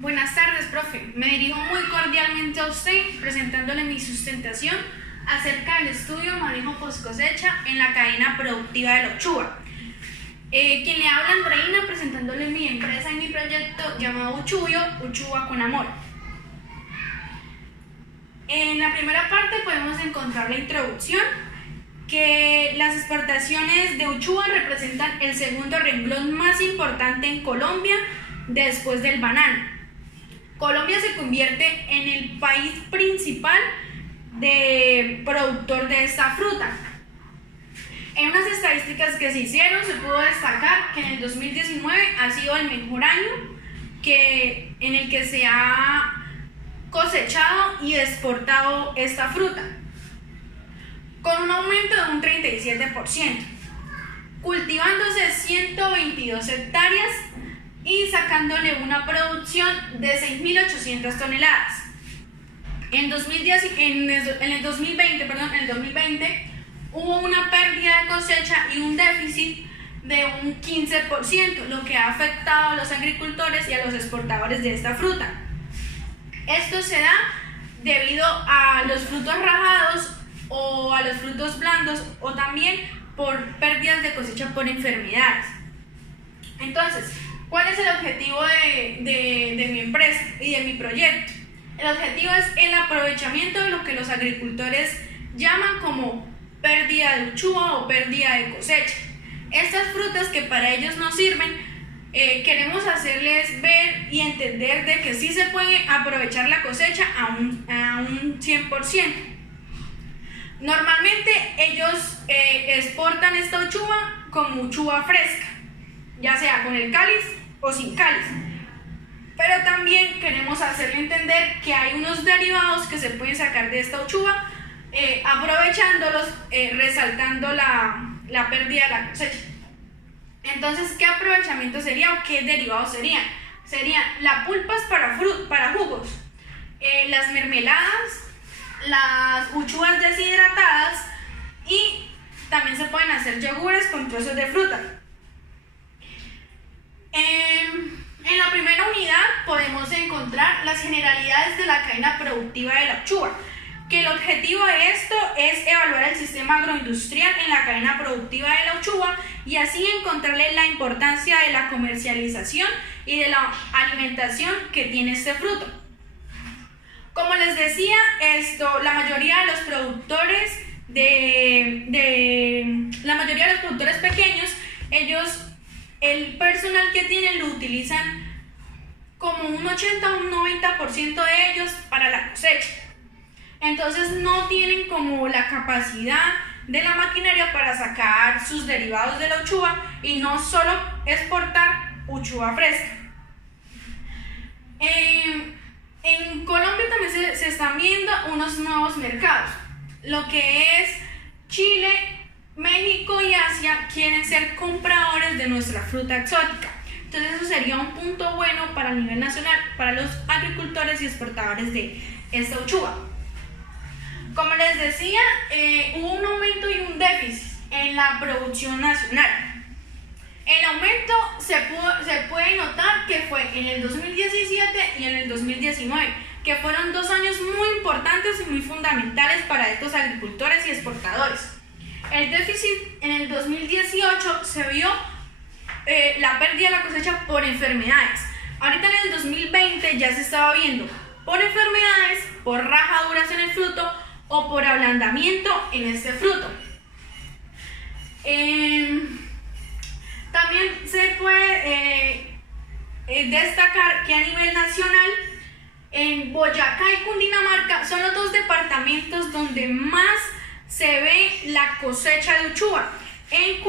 Buenas tardes, profe. Me dirijo muy cordialmente a usted presentándole mi sustentación acerca del estudio manejo post cosecha en la cadena productiva de la uchuva. Quien le habla, Andreina, presentándole mi empresa y mi proyecto llamado Uchuyo, Uchuva con Amor. En la primera parte podemos encontrar la introducción, que las exportaciones de uchuva representan el segundo renglón más importante en Colombia después del banano. Colombia se convierte en el país principal de productor de esta fruta. En unas estadísticas que se hicieron se pudo destacar que en el 2019 ha sido el mejor año en el que se ha cosechado y exportado esta fruta, con un aumento de un 37%, cultivándose 122 hectáreas y sacándole una producción de 6.800 toneladas. En el 2020 hubo una pérdida de cosecha y un déficit de un 15%, lo que ha afectado a los agricultores y a los exportadores de esta fruta. Esto se da debido a los frutos rajados o a los frutos blandos, o también por pérdidas de cosecha por enfermedades. Entonces, ¿cuál es el objetivo de mi empresa y de mi proyecto? El objetivo es el aprovechamiento de lo que los agricultores llaman como pérdida de uchuva o pérdida de cosecha. Estas frutas que para ellos no sirven, queremos hacerles ver y entender de que sí se puede aprovechar la cosecha a un 100%. Normalmente ellos exportan esta uchuva como uchuva fresca, ya sea con el cáliz o sin cáliz. Pero también queremos hacerle entender que hay unos derivados que se pueden sacar de esta uchuva, aprovechándolos, resaltando la pérdida de la cosecha. Entonces, ¿qué aprovechamiento sería o qué derivados serían? Serían las pulpas para jugos, las mermeladas, las uchuvas deshidratadas, y también se pueden hacer yogures con trozos de fruta. En la primera unidad podemos encontrar las generalidades de la cadena productiva de la uchuva, que el objetivo de esto es evaluar el sistema agroindustrial en la cadena productiva de la uchuva y así encontrarle la importancia de la comercialización y de la alimentación que tiene este fruto. Como les decía, la mayoría de los productores pequeños, el personal que tienen lo utilizan como un 80 o un 90% de ellos para la cosecha. Entonces no tienen como la capacidad de la maquinaria para sacar sus derivados de la uchuva y no solo exportar uchuva fresca. En Colombia también se están viendo unos nuevos mercados. Lo que es Chile, México y Asia quieren ser compradores de nuestra fruta exótica. Entonces eso sería un punto bueno para el nivel nacional, para los agricultores y exportadores de esta uchuva. Como les decía, hubo un aumento y un déficit en la producción nacional. El aumento se puede notar que fue en el 2017 y en el 2019, que fueron 2 años muy importantes y muy fundamentales para estos agricultores y exportadores. El déficit en el 2018 se vio la pérdida de la cosecha por enfermedades. Ahorita en el 2020 ya se estaba viendo por enfermedades, por rajaduras en el fruto o por ablandamiento en este fruto. También se puede destacar que a nivel nacional, en Boyacá y Cundinamarca son los 2 departamentos donde más se ve la cosecha de uchuva. En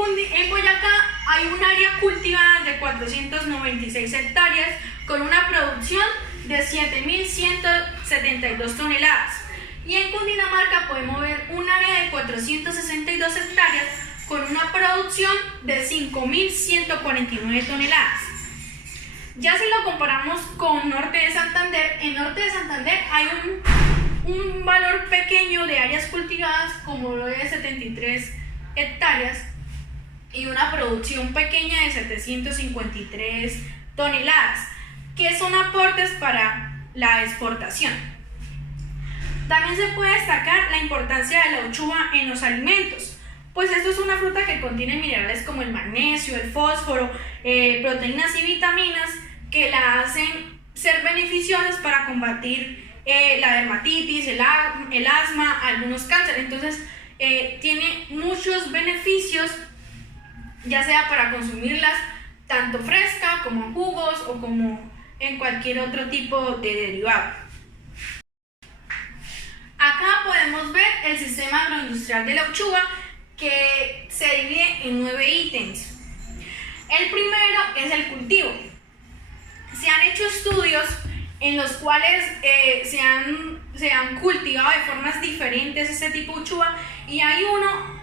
Boyacá hay un área cultivada de 496 hectáreas con una producción de 7.172 toneladas. Y en Cundinamarca podemos ver un área de 462 hectáreas con una producción de 5.149 toneladas. Ya si lo comparamos con Norte de Santander, en Norte de Santander hay un valor pequeño de áreas cultivadas como lo de 73 hectáreas y una producción pequeña de 753 toneladas. que son aportes para la exportación. También se puede destacar la importancia de la uchuva en los alimentos, pues esto es una fruta que contiene minerales como el magnesio, el fósforo, proteínas y vitaminas que la hacen ser beneficiosas para combatir la dermatitis, el asma, algunos cánceres. Entonces tiene muchos beneficios, ya sea para consumirlas tanto fresca como en jugos o como en cualquier otro tipo de derivado. Acá podemos ver el sistema agroindustrial de la uchuva, que se divide en 9 ítems. El primero es el cultivo. Se han hecho estudios en los cuales se han cultivado de formas diferentes este tipo de uchuva, y hay uno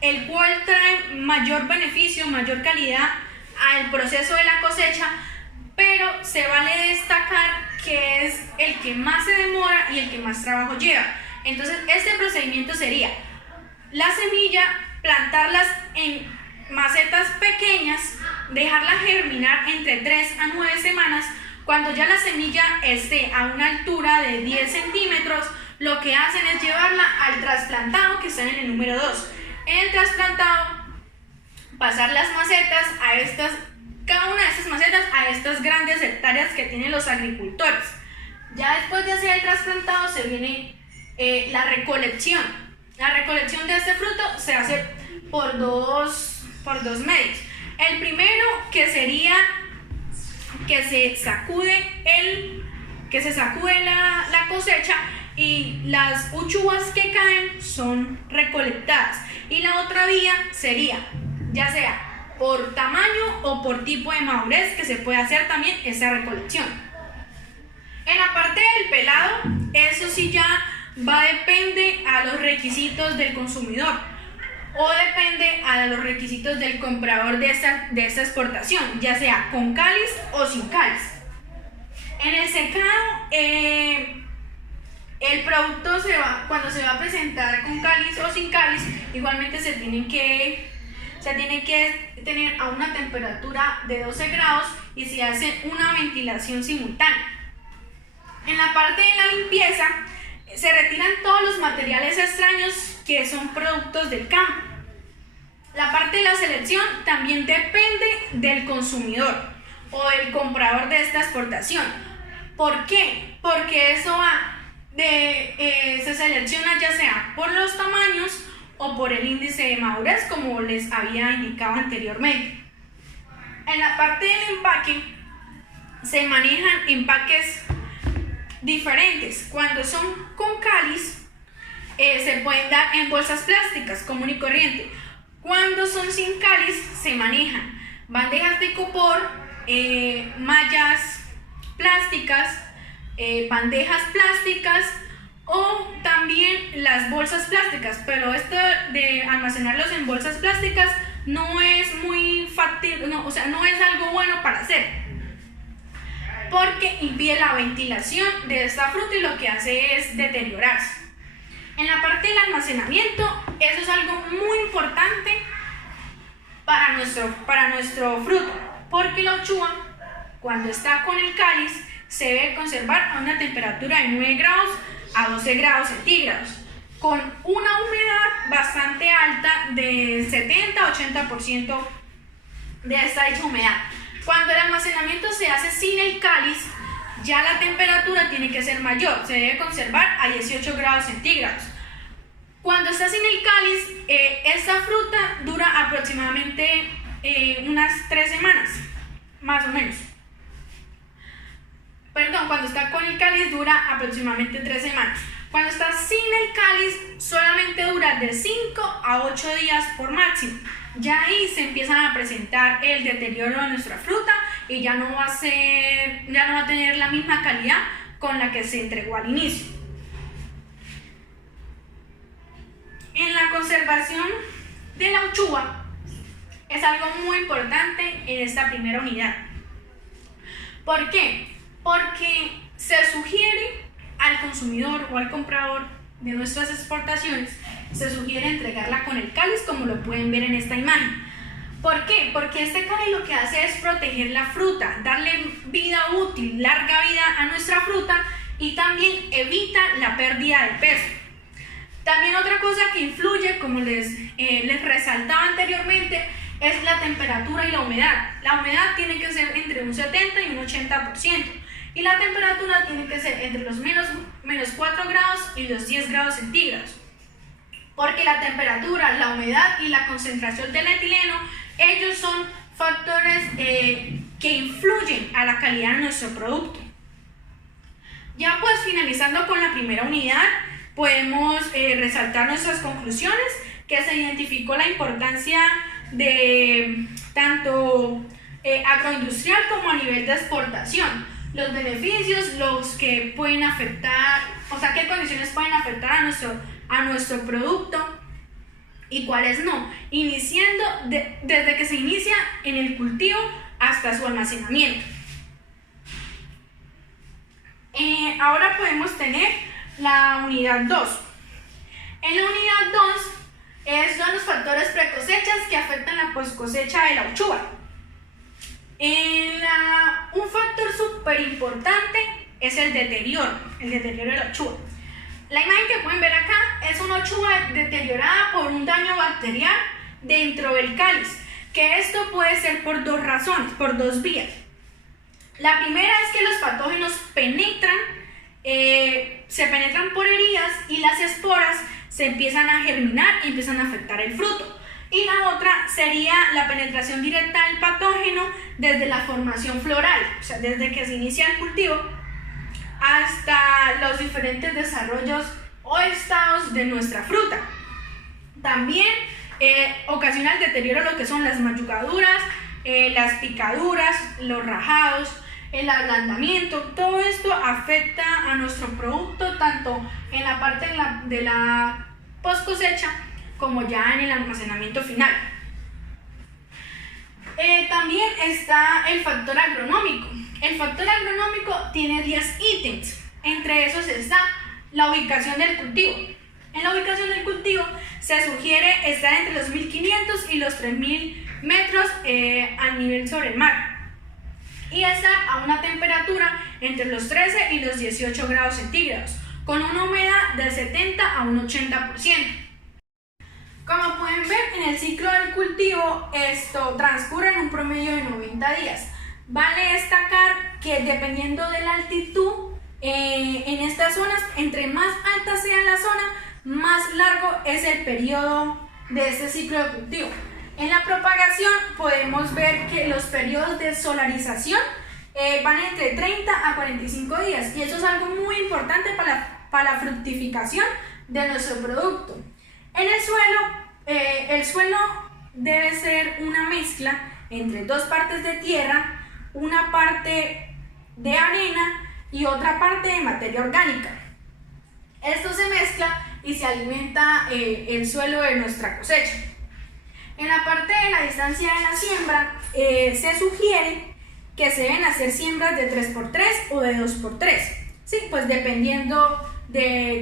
el cual trae mayor beneficio, mayor calidad al proceso de la cosecha, pero se vale destacar que es el que más se demora y el que más trabajo lleva. Entonces este procedimiento sería la semilla, plantarlas en macetas pequeñas, dejarla germinar entre 3 a 9 semanas. Cuando ya la semilla esté a una altura de 10 centímetros, lo que hacen es llevarla al trasplantado, que está en el número 2. En el trasplantado, pasar las macetas cada una de estas macetas a estas grandes hectáreas que tienen los agricultores. Ya después de hacer el trasplantado se viene la recolección. La recolección de este fruto se hace por dos medios. El primero, que sería que se sacude la cosecha y las uchuvas que caen son recolectadas. Y la otra vía sería, ya sea por tamaño o por tipo de madurez, que se puede hacer también esa recolección. En la parte del pelado, eso sí ya depende a los requisitos del consumidor, o depende a los requisitos del comprador de esta exportación, ya sea con cáliz o sin cáliz. En el secado, el producto cuando se va a presentar con cáliz o sin cáliz, igualmente se tiene que tener a una temperatura de 12 grados y se hace una ventilación simultánea. En la parte de la limpieza, se retiran todos los materiales extraños que son productos del campo. La parte de la selección también depende del consumidor o del comprador de esta exportación. ¿Por qué? Porque eso se selecciona ya sea por los tamaños o por el índice de madurez, como les había indicado anteriormente. En la parte del empaque, se manejan empaques diferentes. Cuando son con cáliz, se pueden dar en bolsas plásticas común y corriente. Cuando son sin cáliz, se manejan bandejas de icopor, mallas plásticas, bandejas plásticas o también las bolsas plásticas. Pero esto de almacenarlos en bolsas plásticas no es muy factible, no es algo bueno para hacer, porque impide la ventilación de esta fruta y lo que hace es deteriorarse. En la parte del almacenamiento, eso es algo muy importante para nuestro fruto, porque la uchuva, cuando está con el cáliz, se debe conservar a una temperatura de 9 grados a 12 grados centígrados, con una humedad bastante alta de 70-80% de esta dicha humedad. Cuando el almacenamiento se hace sin el cáliz, ya la temperatura tiene que ser mayor, se debe conservar a 18 grados centígrados. Cuando está sin el cáliz, esta fruta dura aproximadamente unas 3 semanas, más o menos. Perdón, cuando está con el cáliz dura aproximadamente 3 semanas. Cuando está sin el cáliz, solamente dura de 5 a 8 días por máximo. Ya ahí se empiezan a presentar el deterioro de nuestra fruta y ya no va a tener la misma calidad con la que se entregó al inicio. En la conservación de la uchuva es algo muy importante en esta primera unidad. ¿Por qué? Porque se sugiere al consumidor o al comprador de nuestras exportaciones, se sugiere entregarla con el cáliz, como lo pueden ver en esta imagen. ¿Por qué? Porque este cáliz lo que hace es proteger la fruta, darle vida útil, larga vida a nuestra fruta y también evita la pérdida de peso. También otra cosa que influye, como les resaltaba anteriormente, es la temperatura y la humedad. La humedad tiene que ser entre un 70 y un 80% y la temperatura tiene que ser entre los menos 4 grados y los 10 grados centígrados. Porque la temperatura, la humedad y la concentración del etileno, ellos son factores que influyen a la calidad de nuestro producto. Ya pues finalizando con la primera unidad, podemos resaltar nuestras conclusiones, que se identificó la importancia de tanto agroindustrial como a nivel de exportación, los beneficios, los que pueden afectar, o sea, qué condiciones pueden afectar a nuestro producto y cuáles no, iniciando desde que se inicia en el cultivo hasta su almacenamiento. Ahora podemos tener la unidad 2. En la unidad 2 son los factores precosechas que afectan la poscosecha de la uchuva. Un factor súper importante es el deterioro de la uchuva. La imagen que pueden ver acá es una uchuva deteriorada por un daño bacterial dentro del cáliz, que esto puede ser por dos razones, por dos vías. La primera es que los patógenos se penetran por heridas y las esporas se empiezan a germinar y empiezan a afectar el fruto. Y la otra sería la penetración directa del patógeno desde la formación floral, o sea, desde que se inicia el cultivo hasta los diferentes desarrollos o estados de nuestra fruta. También ocasiona el deterioro lo que son las machucaduras, las picaduras, los rajados, el ablandamiento. Todo esto afecta a nuestro producto tanto en la parte de la post cosecha como ya en el almacenamiento final. También está el factor agronómico. El factor agronómico tiene 10 ítems. Entre esos está la ubicación del cultivo. En la ubicación del cultivo se sugiere estar entre los 1500 y los 3000 metros a nivel sobre el mar y estar a una temperatura entre los 13 y los 18 grados centígrados con una humedad del 70 a un 80%. Como pueden ver, en el ciclo del cultivo esto transcurre en un promedio de 90 días. Vale destacar que dependiendo de la altitud en estas zonas, entre más alta sea la zona, más largo es el periodo de este ciclo de cultivo. En la propagación podemos ver que los periodos de solarización van entre 30 a 45 días y eso es algo muy importante para la fructificación de nuestro producto. En el suelo debe ser una mezcla entre dos partes de tierra, una parte de arena y otra parte de materia orgánica. Esto se mezcla y se alimenta el suelo de nuestra cosecha. En la parte de la distancia de la siembra se sugiere que se deben hacer siembras de 3x3 o de 2x3, sí, pues dependiendo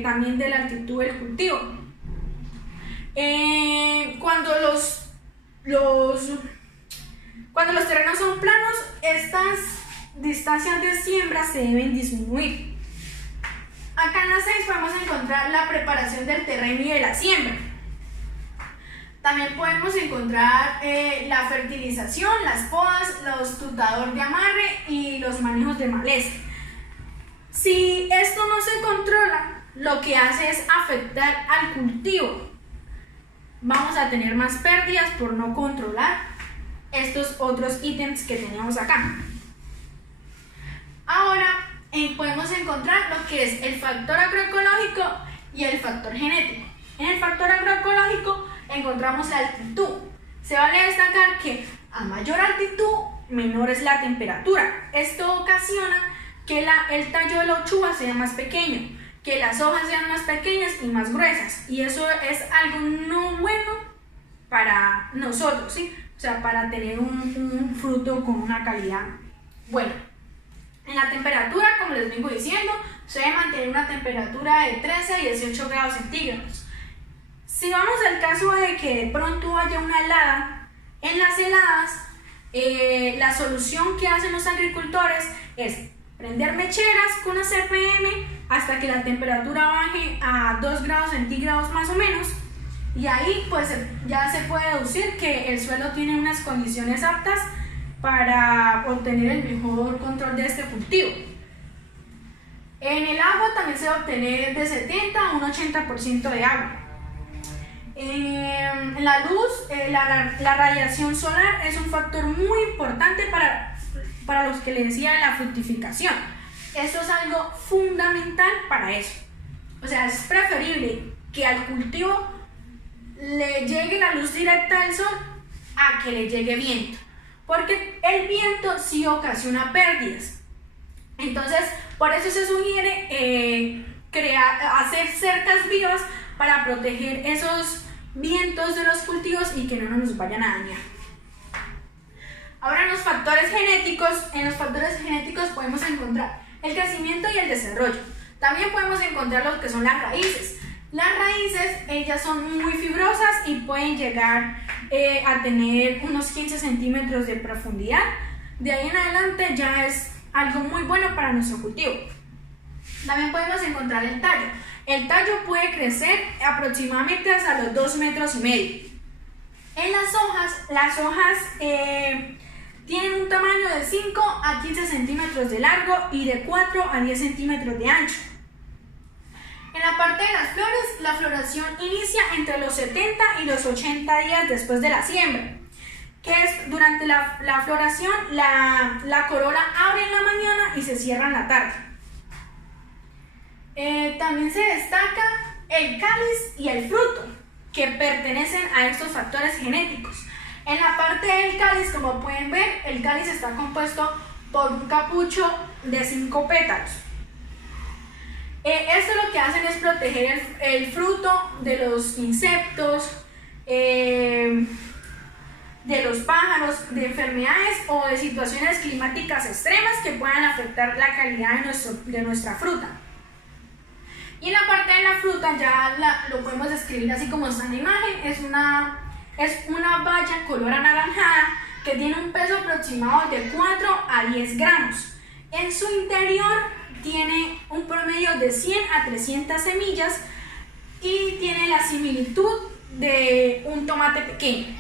también de la altitud del cultivo. Cuando los terrenos son planos, estas distancias de siembra se deben disminuir. Acá en la 6 podemos encontrar la preparación del terreno y de la siembra. También podemos encontrar la fertilización, las podas, los tutador de amarre y los manejos de maleza. Si esto no se controla, lo que hace es afectar al cultivo. Vamos a tener más pérdidas por no controlar estos otros ítems que tenemos acá. Ahora podemos encontrar lo que es el factor agroecológico y el factor genético. En el factor agroecológico encontramos la altitud. Se vale destacar que a mayor altitud, menor es la temperatura. Esto ocasiona que el tallo de la uchuva sea más pequeño, que las hojas sean más pequeñas y más gruesas, y eso es algo no bueno para nosotros, ¿sí? O sea, para tener un fruto con una calidad buena. En la temperatura, como les vengo diciendo, se debe mantener una temperatura de 13 a 18 grados centígrados. Si vamos al caso de que de pronto haya una helada, En las heladas, la solución que hacen los agricultores es prender mecheras con una CPM hasta que la temperatura baje a 2 grados centígrados más o menos, y ahí pues ya se puede deducir que el suelo tiene unas condiciones aptas para obtener el mejor control de este cultivo. En el agua también se obtiene de 70 a un 80% de agua. En la luz, la radiación solar es un factor muy importante para los que les decía de la fructificación. Esto es algo fundamental para eso. O sea, es preferible que al cultivo le llegue la luz directa del sol a que le llegue viento, porque el viento sí ocasiona pérdidas. Entonces, por eso se sugiere hacer cercas vivas para proteger esos vientos de los cultivos y que no nos vayan a dañar. Ahora, en los factores genéticos podemos encontrar el crecimiento y el desarrollo. También podemos encontrar lo que son las raíces. Las raíces, ellas son muy fibrosas y pueden llegar a tener unos 15 centímetros de profundidad. De ahí en adelante ya es algo muy bueno para nuestro cultivo. También podemos encontrar el tallo. El tallo puede crecer aproximadamente hasta los 2,5 metros. En las hojas tienen un tamaño de 5 a 15 centímetros de largo y de 4 a 10 centímetros de ancho. En la parte de las flores, la floración inicia entre los 70 y los 80 días después de la siembra, que es durante la floración, la corola abre en la mañana y se cierra en la tarde. También se destaca el cáliz y el fruto, que pertenecen a estos factores genéticos. En la parte del cáliz, como pueden ver, el cáliz está compuesto por un capucho de 5 pétalos. Esto lo que hacen es proteger el fruto de los insectos, de los pájaros, de enfermedades o de situaciones climáticas extremas que puedan afectar la calidad de nuestra fruta. Y en la parte de la fruta ya lo podemos describir así como está en la imagen. Es una baya color anaranjada que tiene un peso aproximado de 4 a 10 gramos. En su interior tiene un promedio de 100 a 300 semillas y tiene la similitud de un tomate pequeño.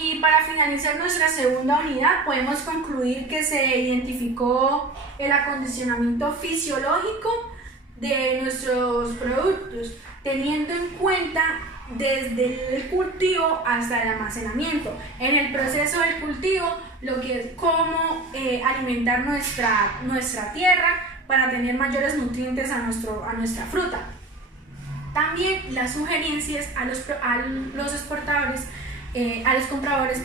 Y para finalizar nuestra segunda unidad, podemos concluir que se identificó el acondicionamiento fisiológico de nuestros productos, teniendo en cuenta desde el cultivo hasta el almacenamiento. En el proceso del cultivo, lo que es cómo alimentar nuestra tierra para tener mayores nutrientes a nuestra fruta. También las sugerencias a los exportadores, a los compradores,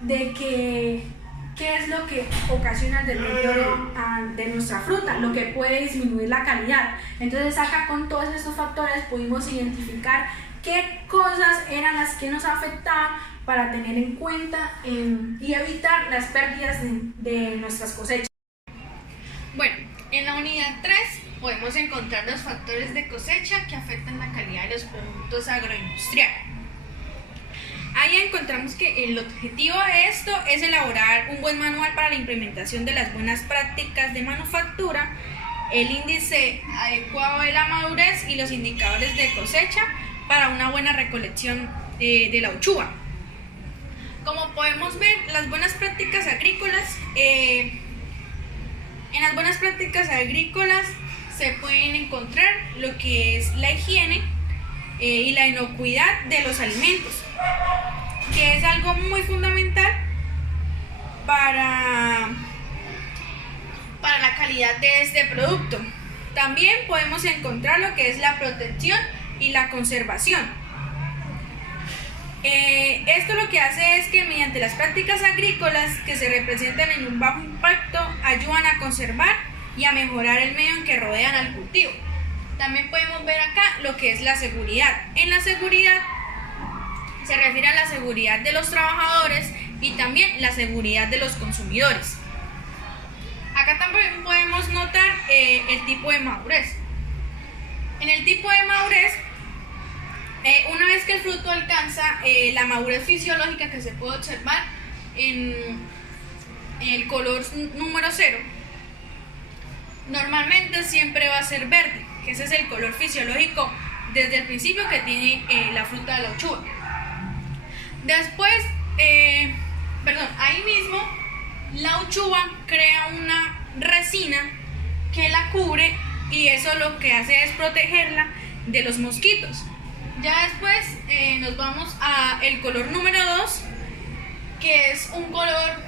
de qué es lo que ocasiona el deterioro de nuestra fruta, lo que puede disminuir la calidad. Entonces acá con todos estos factores pudimos identificar qué cosas eran las que nos afectaban para tener en cuenta y evitar las pérdidas de nuestras cosechas. Bueno, en la unidad 3 podemos encontrar los factores de cosecha que afectan la calidad de los productos agroindustriales. Ahí encontramos que el objetivo de esto es elaborar un buen manual para la implementación de las buenas prácticas de manufactura, el índice adecuado de la madurez y los indicadores de cosecha para una buena recolección de la uchuva. Como podemos ver, las buenas prácticas agrícolas, en las buenas prácticas agrícolas se pueden encontrar lo que es la higiene y la inocuidad de los alimentos, que es algo muy fundamental para la calidad de este producto. También podemos encontrar lo que es la protección y la conservación. Esto lo que hace es que mediante las prácticas agrícolas que se representan en un bajo impacto ayudan a conservar y a mejorar el medio en que rodean al cultivo. También podemos ver acá lo que es la seguridad. En la seguridad se refiere a la seguridad de los trabajadores y también la seguridad de los consumidores. Acá también podemos notar el tipo de madurez. En el tipo de madurez Una vez que el fruto alcanza la madurez fisiológica que se puede observar en el color número 0, normalmente siempre va a ser verde, que ese es el color fisiológico desde el principio que tiene la fruta de la uchuva. Después, ahí mismo la uchuva crea una resina que la cubre y eso lo que hace es protegerla de los mosquitos. Ya después nos vamos a el color número 2, que es un color,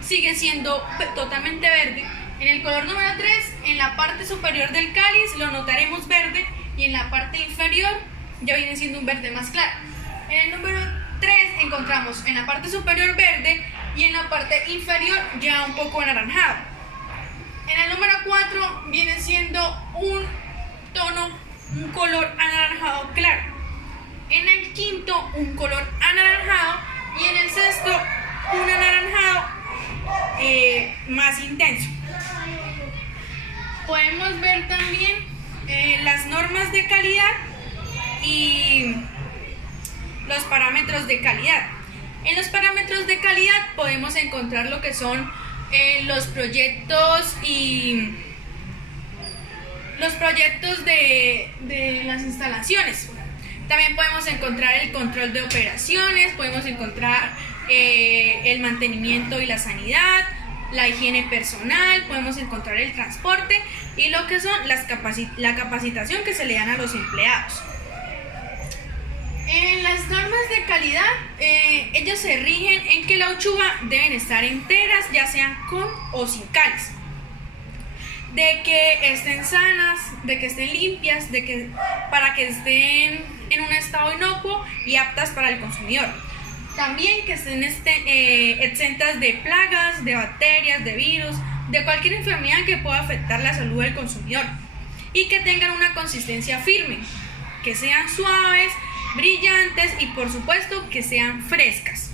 sigue siendo totalmente verde. En el color número 3, en la parte superior del cáliz lo notaremos verde y en la parte inferior ya viene siendo un verde más claro. En el número 3 encontramos en la parte superior verde y en la parte inferior ya un poco anaranjado. En el número 4 viene siendo un color anaranjado claro. En el quinto un color anaranjado y en el sexto un anaranjado más intenso. Podemos ver también las normas de calidad y los parámetros de calidad. En los parámetros de calidad podemos encontrar lo que son los proyectos y los proyectos de las instalaciones. También podemos encontrar el control de operaciones, podemos encontrar el mantenimiento y la sanidad, la higiene personal, podemos encontrar el transporte y lo que son la capacitación que se le dan a los empleados. En las normas de calidad, ellas se rigen en que la uchuva deben estar enteras, ya sean con o sin cáliz, de que estén sanas, de que estén limpias, para que estén en un estado inocuo y aptas para el consumidor. También que estén exentas de plagas, de bacterias, de virus, de cualquier enfermedad que pueda afectar la salud del consumidor y que tengan una consistencia firme, que sean suaves, brillantes y por supuesto que sean frescas.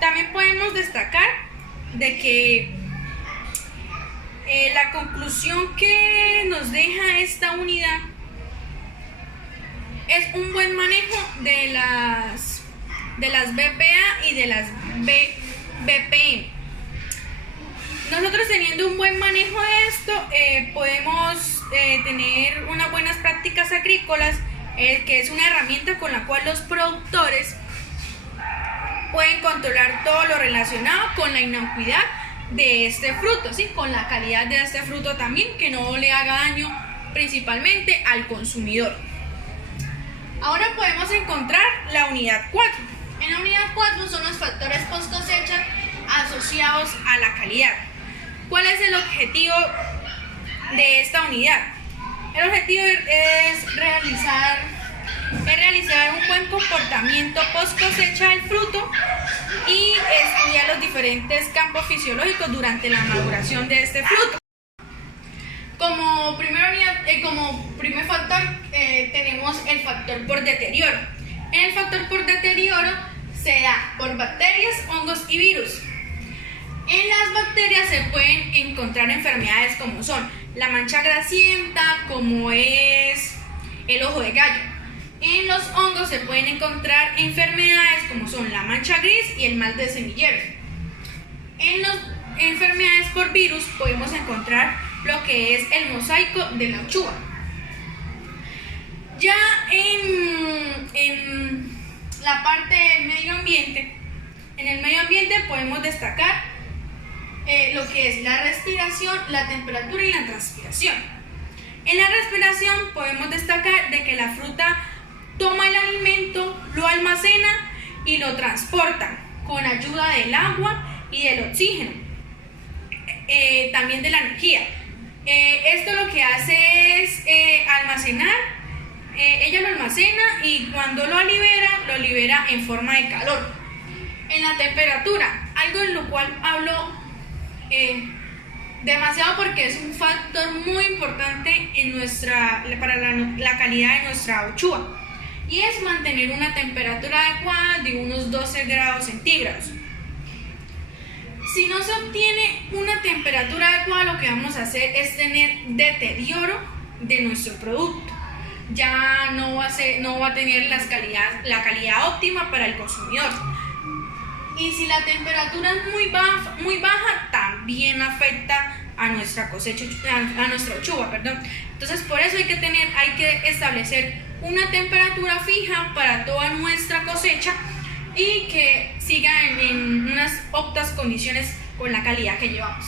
También podemos destacar de que la conclusión que nos deja esta unidad es un buen manejo de las BPA y de las BPM. Nosotros teniendo un buen manejo de esto, podemos tener unas buenas prácticas agrícolas, que es una herramienta con la cual los productores pueden controlar todo lo relacionado con la inocuidad de este fruto, ¿sí? Con la calidad de este fruto también, que no le haga daño principalmente al consumidor. Ahora podemos encontrar la unidad 4. En la unidad 4 son los factores post cosecha asociados a la calidad. ¿Cuál es el objetivo de esta unidad? El objetivo es realizar un buen comportamiento post cosecha del fruto y estudiar los diferentes campos fisiológicos durante la maduración de este fruto. Como primer factor tenemos el factor por deterioro. En el factor por deterioro se da por bacterias, hongos y virus. En las bacterias se pueden encontrar enfermedades como son la mancha grasienta, como es el ojo de gallo. En los hongos se pueden encontrar enfermedades como son la mancha gris y el mal de semillero. En las enfermedades por virus podemos encontrar lo que es el mosaico de la uchuva. Ya en la parte del medio ambiente, en el medio ambiente podemos destacar lo que es la respiración, la temperatura y la transpiración. En la respiración podemos destacar de que la fruta toma el alimento, lo almacena y lo transporta con ayuda del agua y del oxígeno, también de la energía. Esto lo que hace es almacenar, ella lo almacena y cuando lo libera en forma de calor. En la temperatura, algo en lo cual hablo demasiado porque es un factor muy importante para la calidad de nuestra uchuva, y es mantener una temperatura adecuada de unos 12 grados centígrados. Si no se obtiene una temperatura adecuada, lo que vamos a hacer es tener deterioro de nuestro producto. Ya no va a tener la calidad óptima para el consumidor. Y si la temperatura es muy baja, también afecta a nuestra cosecha, a nuestra uchuva, perdón. Entonces, por eso hay que establecer una temperatura fija para toda nuestra cosecha y que siga en unas óptimas condiciones con la calidad que llevamos.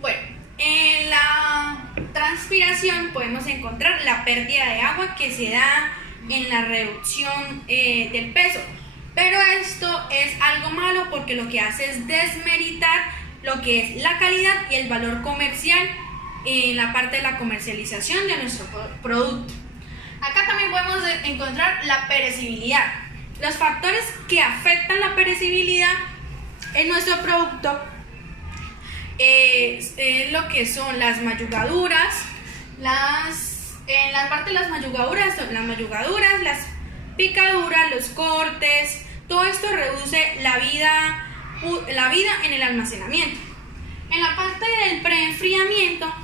Bueno, en la transpiración podemos encontrar la pérdida de agua que se da en la reducción del peso, pero esto es algo malo porque lo que hace es desmeritar lo que es la calidad y el valor comercial en la parte de la comercialización de nuestro producto. Acá también podemos encontrar la perecibilidad. Los factores que afectan la perecibilidad en nuestro producto es lo que son las mayugaduras, en la parte de las mayugaduras, las picaduras, los cortes. Todo esto reduce la vida en el almacenamiento. En la parte del preenfriamiento,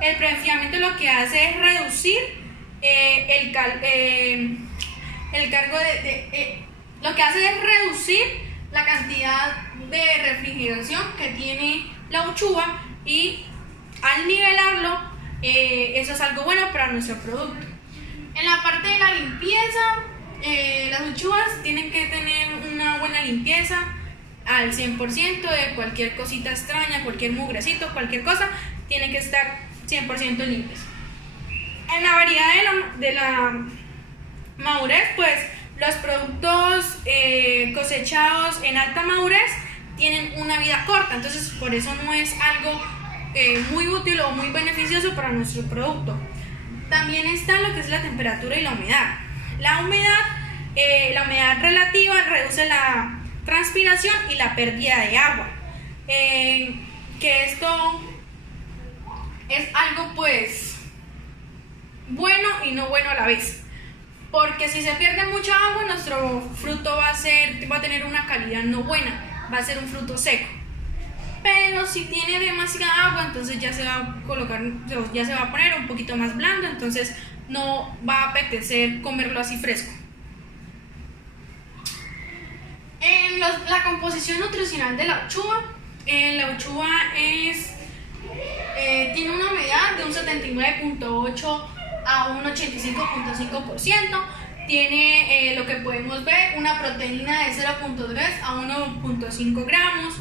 el preenfriamiento lo que hace es reducir lo que hace es reducir la cantidad de refrigeración que tiene la uchuva, y al nivelarlo eso es algo bueno para nuestro producto. En la parte de la limpieza, las uchuvas tienen que tener una buena limpieza al 100% de cualquier cosita extraña, cualquier mugrecito, cualquier cosa, tiene que estar 100% limpias. En la variedad de la madurez, pues los productos cosechados en alta madurez tienen una vida corta, entonces por eso no es algo muy útil o muy beneficioso para nuestro producto. También está lo que es la temperatura y la humedad. La humedad relativa reduce la transpiración y la pérdida de agua, que esto es algo pues bueno y no bueno a la vez, porque si se pierde mucha agua, nuestro fruto va a tener una calidad no buena, va a ser un fruto seco. Pero si tiene demasiada agua, entonces ya se va a poner un poquito más blando, entonces no va a apetecer comerlo así fresco. En la composición nutricional de la uchuva tiene una humedad de un 79.8 a un 85.5%. Tiene lo que podemos ver, una proteína de 0.3 a 1.5 gramos.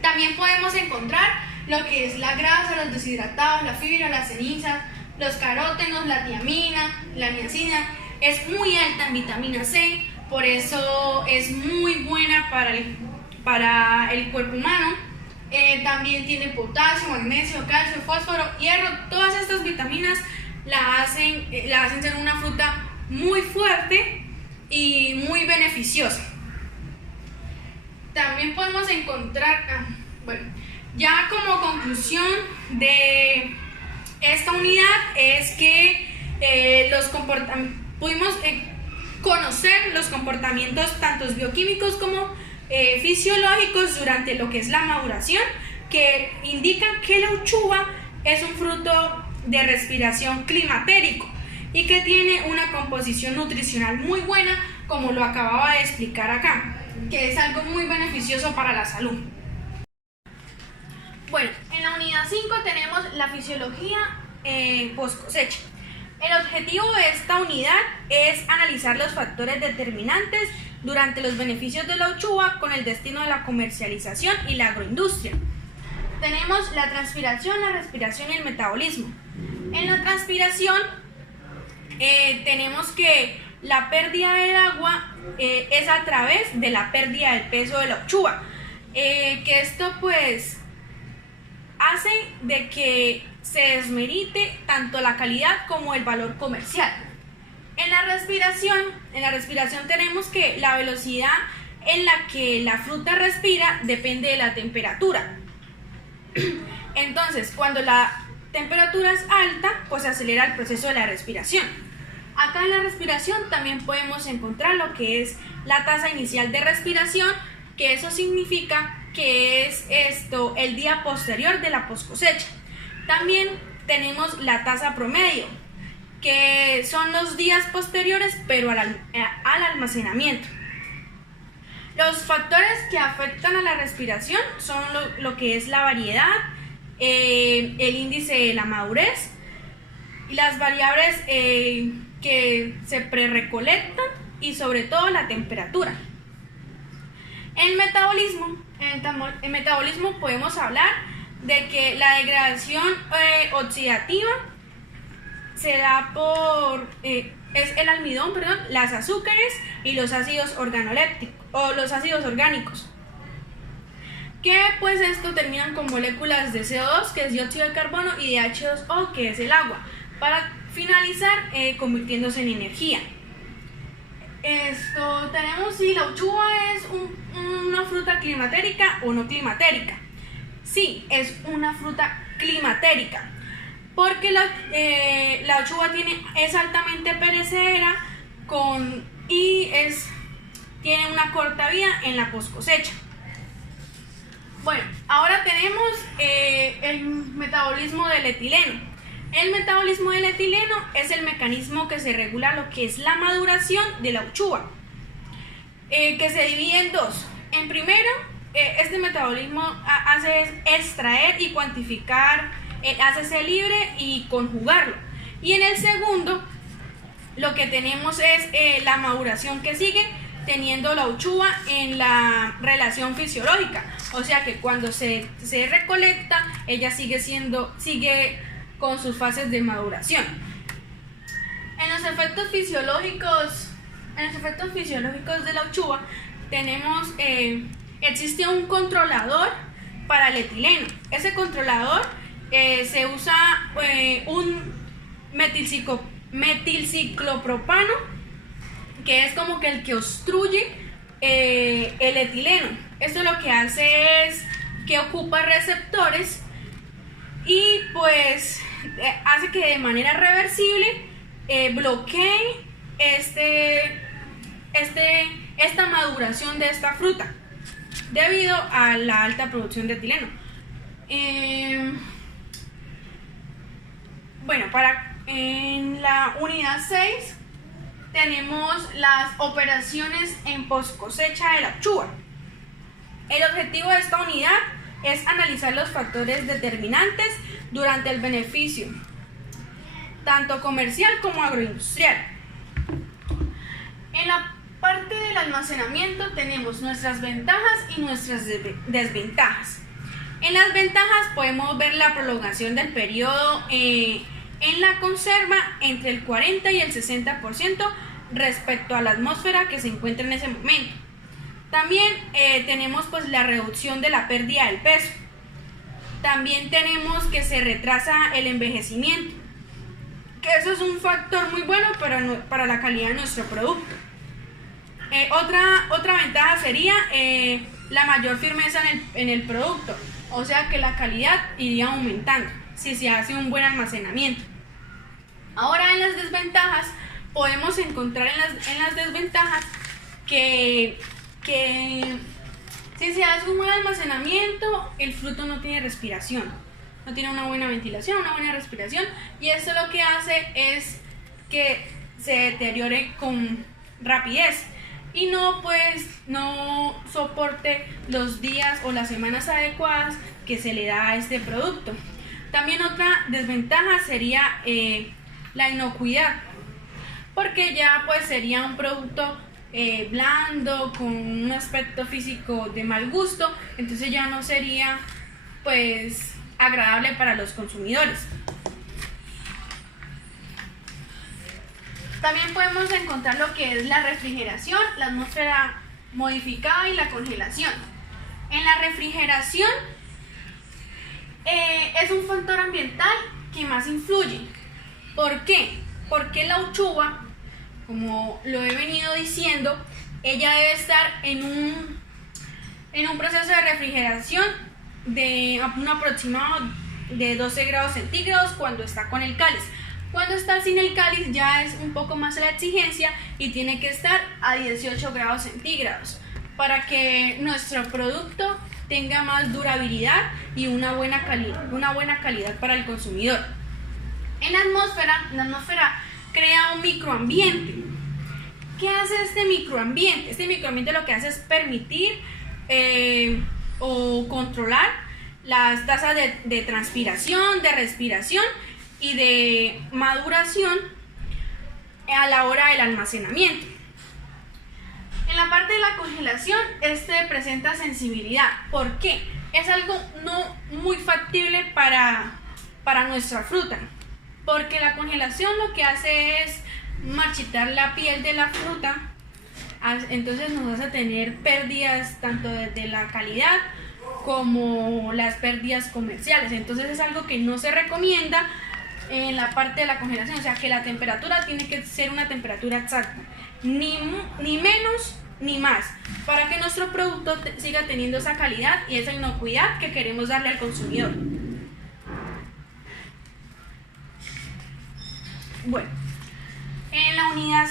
También podemos encontrar lo que es la grasa, los deshidratados, la fibra, la ceniza, los carótenos, la tiamina, la niacina. Es muy alta en vitamina C, por eso es muy buena para el cuerpo humano. También tiene potasio, magnesio, calcio, fósforo, hierro. Todas estas vitaminas la hacen ser una fruta muy fuerte y muy beneficiosa. También podemos encontrar, ya como conclusión de esta unidad es que pudimos conocer los comportamientos tanto bioquímicos como fisiológicos durante lo que es la maduración, que indican que la uchuva es un fruto de respiración climatérico y que tiene una composición nutricional muy buena, como lo acababa de explicar acá, que es algo muy beneficioso para la salud. Bueno, en la unidad 5 tenemos la fisiología post cosecha. El objetivo de esta unidad es analizar los factores determinantes durante los beneficios de la uchuva con el destino de la comercialización y la agroindustria. Tenemos la transpiración, la respiración y el metabolismo. En la transpiración tenemos que la pérdida del agua es a través de la pérdida del peso de la uchuva, que esto pues hace de que se desmerite tanto la calidad como el valor comercial. En la respiración tenemos que la velocidad en la que la fruta respira depende de la temperatura. Entonces, cuando la temperatura es alta, pues se acelera el proceso de la respiración. Acá en la respiración también podemos encontrar lo que es la tasa inicial de respiración, que eso significa que es el día posterior de la post cosecha. También tenemos la tasa promedio, que son los días posteriores pero al almacenamiento. Los factores que afectan a la respiración son lo que es la variedad, el índice de la madurez y las variables que se prerecolectan y sobre todo la temperatura. En metabolismo podemos hablar de que la degradación oxidativa se da por es el almidón, las azúcares y los ácidos organolépticos o los ácidos orgánicos, que pues esto terminan con moléculas de CO2, que es dióxido de carbono, y de H2O, que es el agua, para finalizar convirtiéndose en energía. Tenemos si la uchuva es una fruta climatérica o no climatérica. Sí, es una fruta climatérica, porque la uchuva es altamente perecedera tiene una corta vida en la post cosecha. Bueno, ahora tenemos el metabolismo del etileno. El metabolismo del etileno es el mecanismo que se regula lo que es la maduración de la uchuva, que se divide en dos. En primero, este metabolismo hace extraer y cuantificar el ACC libre y conjugarlo. Y en el segundo, lo que tenemos es la maduración que sigue, teniendo la uchuva en la relación fisiológica. O sea que cuando se recolecta, ella sigue con sus fases de maduración. En los efectos fisiológicos de la uchuva tenemos existe un controlador para el etileno. Ese controlador se usa un metilciclopropano, que es como que el que obstruye el etileno. Esto lo que hace es que ocupa receptores y pues hace que de manera reversible bloquee esta maduración de esta fruta debido a la alta producción de etileno. Bueno, en la unidad 6 tenemos las operaciones en post cosecha de la uchuva. El objetivo de esta unidad es analizar los factores determinantes durante el beneficio, tanto comercial como agroindustrial. En la parte del almacenamiento tenemos nuestras ventajas y nuestras desventajas. En las ventajas podemos ver la prolongación del periodo en la conserva entre el 40 y el 60% respecto a la atmósfera que se encuentra en ese momento. También tenemos pues la reducción de la pérdida del peso. También tenemos que se retrasa el envejecimiento, que eso es un factor muy bueno para la calidad de nuestro producto. Otra ventaja sería la mayor firmeza en el producto, o sea que la calidad iría aumentando si se hace un buen almacenamiento. Ahora en las desventajas podemos encontrar en las desventajas que si se hace un buen almacenamiento, el fruto no tiene respiración, no tiene una buena ventilación, una buena respiración, y esto lo que hace es que se deteriore con rapidez y no soporte los días o las semanas adecuadas que se le da a este producto. También otra desventaja sería la inocuidad, porque ya pues sería un producto blando, con un aspecto físico de mal gusto, entonces ya no sería pues agradable para los consumidores. También podemos encontrar lo que es la refrigeración, la atmósfera modificada y la congelación. En la refrigeración es un factor ambiental que más influye. ¿Por qué? Porque la uchuva, como lo he venido diciendo, ella debe estar en un proceso de refrigeración de un aproximado de 12 grados centígrados cuando está con el cáliz. Cuando está sin el cáliz ya es un poco más la exigencia y tiene que estar a 18 grados centígrados para que nuestro producto tenga más durabilidad y una buena calidad para el consumidor. En la atmósfera crea un microambiente. ¿Qué hace este microambiente? Este microambiente lo que hace es permitir o controlar las tasas de transpiración, de respiración y de maduración a la hora del almacenamiento. En la parte de la congelación, presenta sensibilidad. ¿Por qué? Es algo no muy factible para nuestra fruta, porque la congelación lo que hace es marchitar la piel de la fruta, entonces nos hace tener pérdidas tanto de la calidad como las pérdidas comerciales. Entonces es algo que no se recomienda en la parte de la congelación, o sea que la temperatura tiene que ser una temperatura exacta, ni menos ni más, para que nuestro producto siga teniendo esa calidad y esa inocuidad que queremos darle al consumidor. Bueno, en la unidad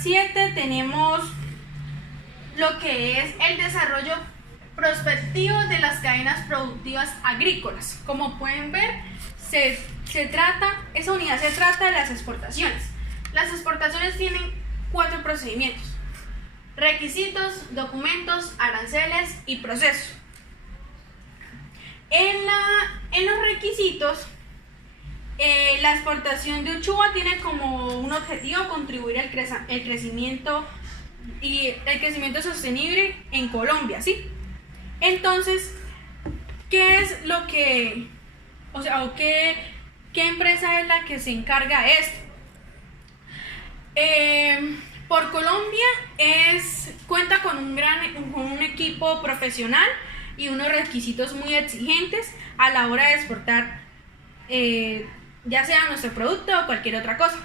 7 tenemos lo que es el desarrollo prospectivo de las cadenas productivas agrícolas. Como pueden ver, esa unidad se trata de las exportaciones. Las exportaciones tienen 4 procedimientos: requisitos, documentos, aranceles y procesos. En los requisitos, la exportación de uchuva tiene como un objetivo contribuir al crecimiento y el crecimiento sostenible en Colombia, ¿sí? Entonces, ¿qué es lo que, qué empresa es la que se encarga de esto? Por Colombia cuenta con un equipo profesional y unos requisitos muy exigentes a la hora de exportar, ya sea nuestro producto o cualquier otra cosa.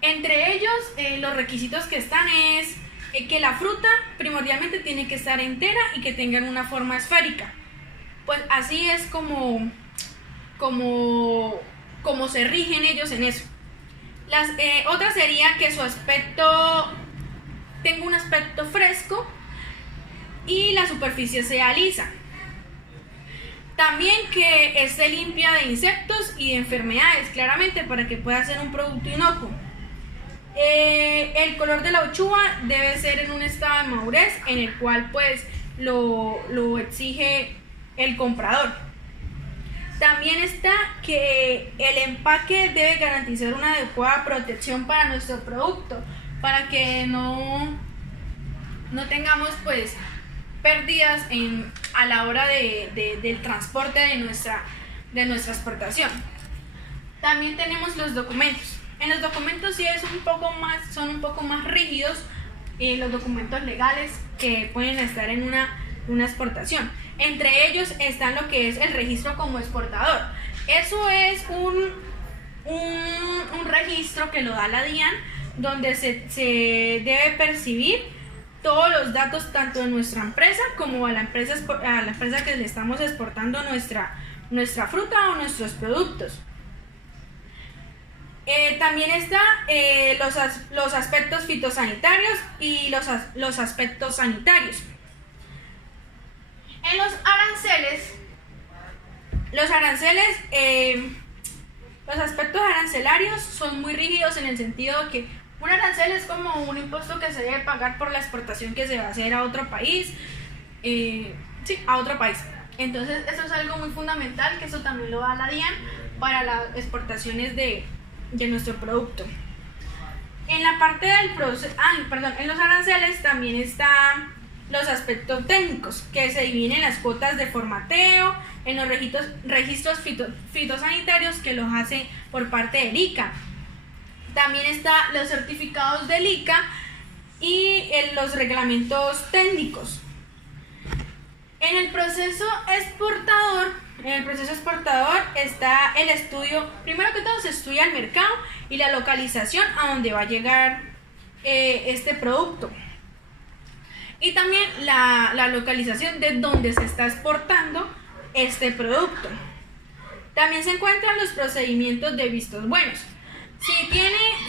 Entre ellos, los requisitos que están es que la fruta primordialmente tiene que estar entera y que tengan una forma esférica. Pues así es como se rigen ellos en eso. Otra sería que su aspecto tenga un aspecto fresco y la superficie sea lisa. También que esté limpia de insectos y de enfermedades, claramente, para que pueda ser un producto inocuo. El color de la uchuva debe ser en un estado de madurez en el cual pues lo exige el comprador. También está que el empaque debe garantizar una adecuada protección para nuestro producto, para que no tengamos pues pérdidas a la hora del transporte de nuestra exportación. También tenemos los documentos. En los documentos sí son un poco más rígidos los documentos legales que pueden estar en una exportación. Entre ellos están lo que es el registro como exportador. Eso es un registro que lo da la DIAN, donde se debe percibir todos los datos tanto de nuestra empresa como a la empresa que le estamos exportando nuestra fruta o nuestros productos. También está los aspectos fitosanitarios y los aspectos sanitarios. En los aranceles, los aspectos arancelarios son muy rígidos en el sentido de que un arancel es como un impuesto que se debe pagar por la exportación que se va a hacer a otro país, a otro país. Entonces eso es algo muy fundamental, que eso también lo da la DIAN para las exportaciones de nuestro producto. En la parte en los aranceles también están los aspectos técnicos, que se dividen en las cuotas de formateo, en los registros fitosanitarios que los hace por parte del ICA. También están los certificados del ICA y los reglamentos técnicos. En el proceso exportador está el estudio. Primero que todo se estudia el mercado y la localización a donde va a llegar este producto, y también la localización de donde se está exportando este producto. También se encuentran los procedimientos de vistos buenos.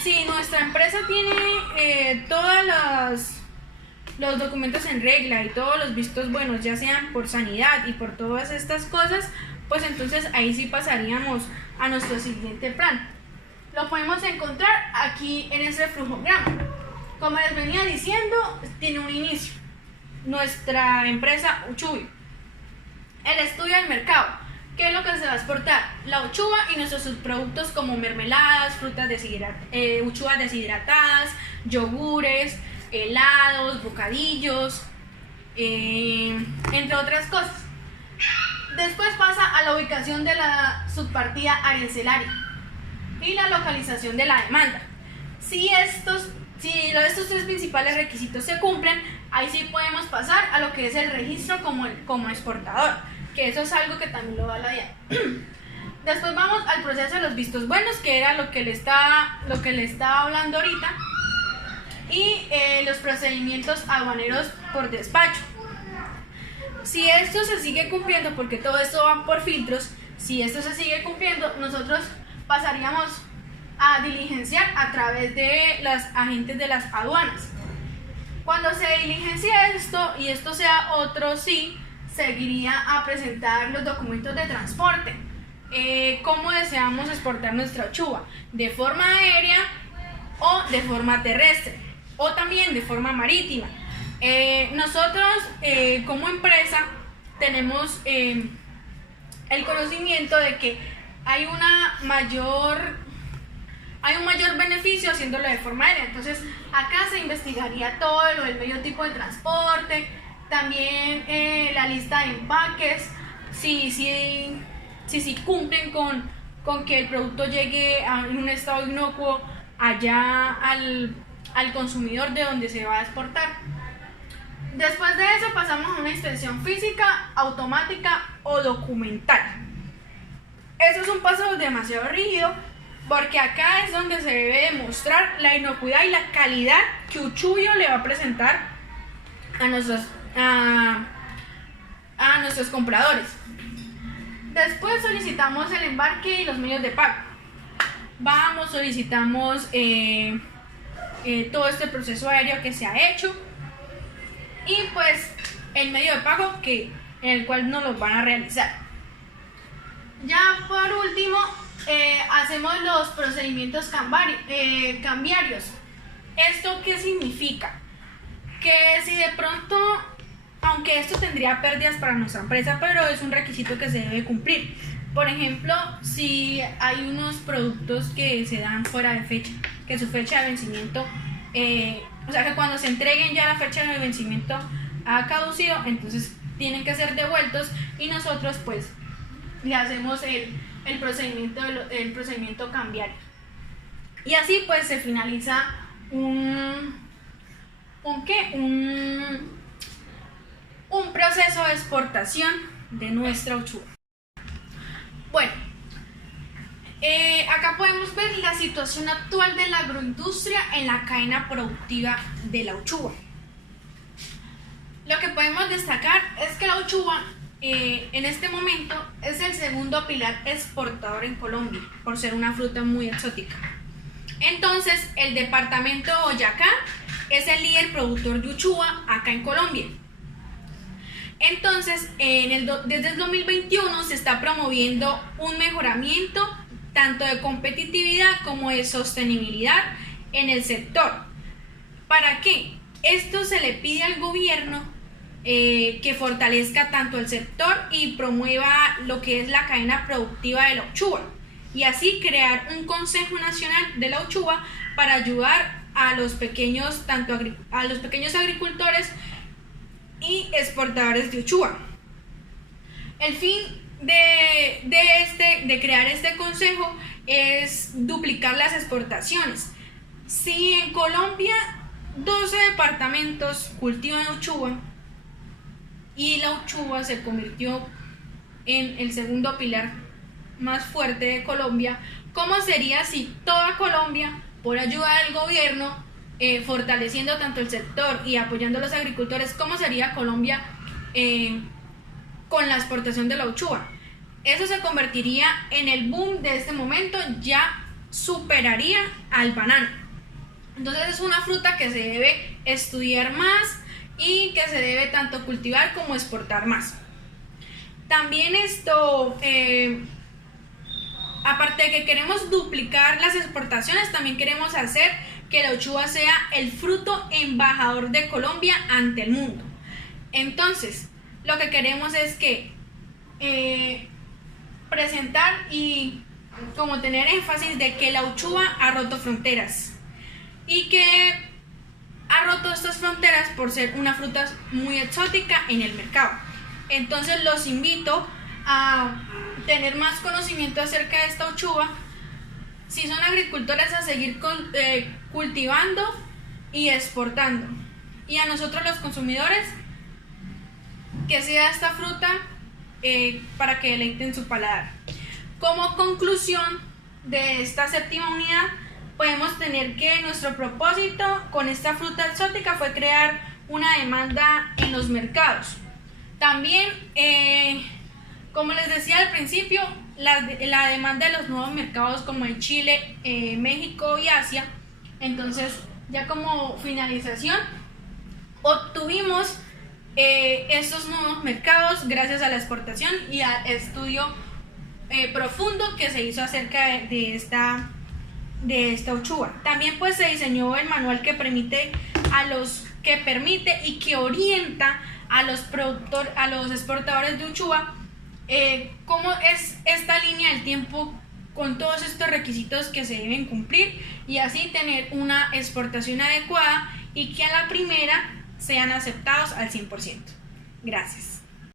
Si nuestra empresa tiene todas los documentos en regla y todos los vistos buenos, ya sean por sanidad y por todas estas cosas, pues entonces ahí sí pasaríamos a nuestro siguiente plan. Lo podemos encontrar aquí en ese flujograma. Como les venía diciendo, tiene un inicio. Nuestra empresa Uchuy. El estudio del mercado. ¿Qué es lo que se va a exportar? La uchuva y nuestros subproductos como mermeladas, frutas uchuvas deshidratadas, yogures, helados, bocadillos, entre otras cosas. Después pasa a la ubicación de la subpartida arancelaria y la localización de la demanda. Si estos tres principales requisitos se cumplen, ahí sí podemos pasar a lo que es el registro como exportador, que eso es algo que también lo da la DIAN. Después vamos al proceso de los vistos buenos, que era lo que le estaba hablando ahorita, y los procedimientos aduaneros por despacho. Si esto se sigue cumpliendo, porque todo esto va por filtros, si esto se sigue cumpliendo, nosotros pasaríamos a diligenciar a través de los agentes de las aduanas. Cuando se diligencia esto y esto sea otro sí, seguiría a presentar los documentos de transporte. ¿Cómo deseamos exportar nuestra uchuva? ¿De forma aérea o de forma terrestre? O también de forma marítima. Nosotros como empresa tenemos el conocimiento de que hay un mayor beneficio haciéndolo de forma aérea. Entonces acá se investigaría todo lo del medio tipo de transporte, también la lista de empaques, si cumplen con que el producto llegue en un estado inocuo allá al consumidor de donde se va a exportar. Después de eso pasamos a una inspección física, automática o documental. Eso es un paso demasiado rígido, porque acá es donde se debe demostrar la inocuidad y la calidad que Uchuyo le va a presentar a nuestros compradores. Después solicitamos el embarque y los medios de pago. Solicitamos todo este proceso aéreo que se ha hecho y pues el medio de pago en el cual nos los van a realizar. Ya por último hacemos los procedimientos cambiarios. ¿Esto qué significa? Que si de pronto, aunque esto tendría pérdidas para nuestra empresa, pero es un requisito que se debe cumplir. Por ejemplo, si hay unos productos que se dan fuera de fecha, que su fecha de vencimiento, o sea que cuando se entreguen ya la fecha de vencimiento ha caducido, entonces tienen que ser devueltos y nosotros pues le hacemos el procedimiento cambiario. Y así pues se finaliza un proceso de exportación de nuestra uchuva. Bueno, acá podemos ver la situación actual de la agroindustria en la cadena productiva de la uchuva. Lo que podemos destacar es que la uchuva en este momento es el segundo pilar exportador en Colombia, por ser una fruta muy exótica. Entonces, el departamento de Boyacá es el líder productor de uchuva acá en Colombia. Entonces, desde el 2021 se está promoviendo un mejoramiento tanto de competitividad como de sostenibilidad en el sector. ¿Para qué? Esto se le pide al gobierno que fortalezca tanto el sector y promueva lo que es la cadena productiva de la uchuva, y así crear un Consejo Nacional de la Uchuva para ayudar a los pequeños agricultores y exportadores de uchuva. El fin de crear este consejo es duplicar las exportaciones. Si en Colombia 12 departamentos cultivan uchuva y la uchuva se convirtió en el segundo pilar más fuerte de Colombia, ¿cómo sería si toda Colombia, por ayuda del gobierno, fortaleciendo tanto el sector y apoyando a los agricultores, cómo sería Colombia con la exportación de la uchuva? Eso se convertiría en el boom de este momento, ya superaría al banano. Entonces es una fruta que se debe estudiar más, y que se debe tanto cultivar como exportar más. También aparte de que queremos duplicar las exportaciones, también queremos hacer que la uchuva sea el fruto embajador de Colombia ante el mundo. Entonces, lo que queremos es que presentar y como tener énfasis de que la uchuva ha roto fronteras y que ha roto estas fronteras por ser una fruta muy exótica en el mercado. Entonces los invito a tener más conocimiento acerca de esta uchuva. Si son agricultores, a seguir cultivando y exportando, y a nosotros los consumidores que sea esta fruta para que deleiten su paladar. Como conclusión de esta séptima unidad, podemos tener que nuestro propósito con esta fruta exótica fue crear una demanda en los mercados. También, como les decía al principio, la demanda de los nuevos mercados como en Chile, México y Asia. Entonces, ya como finalización, obtuvimos estos nuevos mercados gracias a la exportación y al estudio profundo que se hizo acerca de esta uchuva. También pues se diseñó el manual que permite y que orienta a los exportadores de uchuva cómo es esta línea del tiempo con todos estos requisitos que se deben cumplir, y así tener una exportación adecuada y que a la primera sean aceptados al 100%. Gracias.